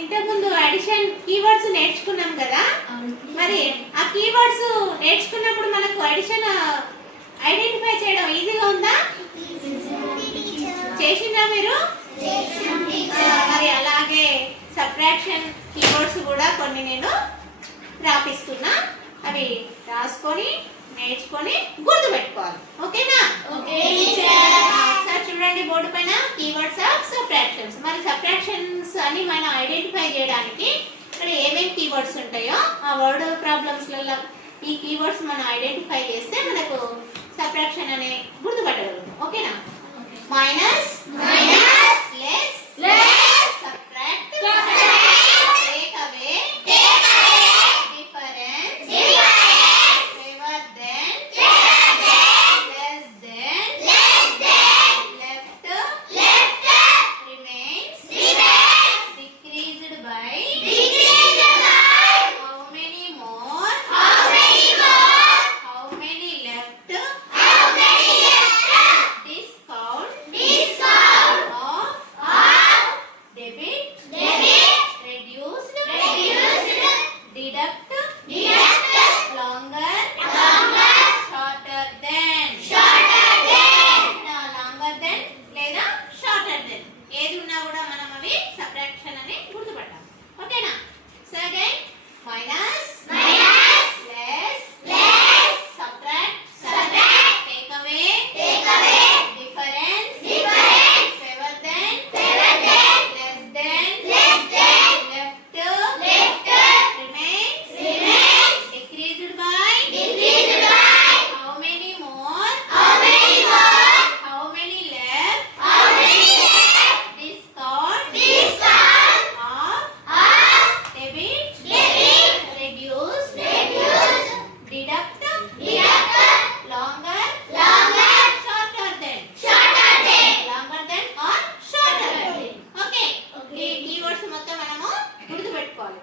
ఇంతకుముందు addition keywords నేర్చుకున్నాం కదా. మరి ఆ కీవర్డ్స్ నేర్చుకున్నప్పుడు మనకు అడిషన్ ఐడెంటిఫై చేయడం ఈజీగా ఉందా? చేసిందా మీరు? మరి అలాగే సబ్ట్రాక్షన్ కీవర్డ్స్ కూడా కొన్ని నేను రాపిస్తున్నా. అవి రాసుకొని నేర్చుకొని గుర్తుపెట్టుకోవాలి. ఓకేనా? ఒకసారి చూడండి బోర్డు పైన కీవర్డ్స్ ఆఫ్ సబ్ట్రాక్షన్స్. మరి సబ్ట్రాక్షన్స్ అని మనం ఐడెంటిఫై చేయడానికి ఇక్కడ ఏమేమి కీవర్డ్స్ ఉంటాయో ఆ వర్డ్ ప్రాబ్లమ్స్లలో ఈ కీవర్డ్స్ మనం ఐడెంటిఫై చేస్తే మనకు సబ్ట్రాక్షన్ అనే గుర్తుపట్టగలుగుతాం. ఓకేనా? Minus, less, subtract, take away, difference, fewer than, less than, left, remains, decreased by, how many more, how many left,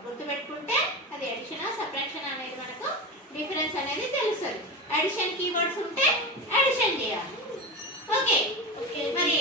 గుర్తుపెట్టుకుంటే అది అడిషన్ సబ్ట్రాక్షన్ అనేది మనకు డిఫరెన్స్ అనేది తెలుస్తుంది. అడిషన్ కీవర్డ్స్ ఉంటే అడిషన్ చేయాలి. ఓకే మరి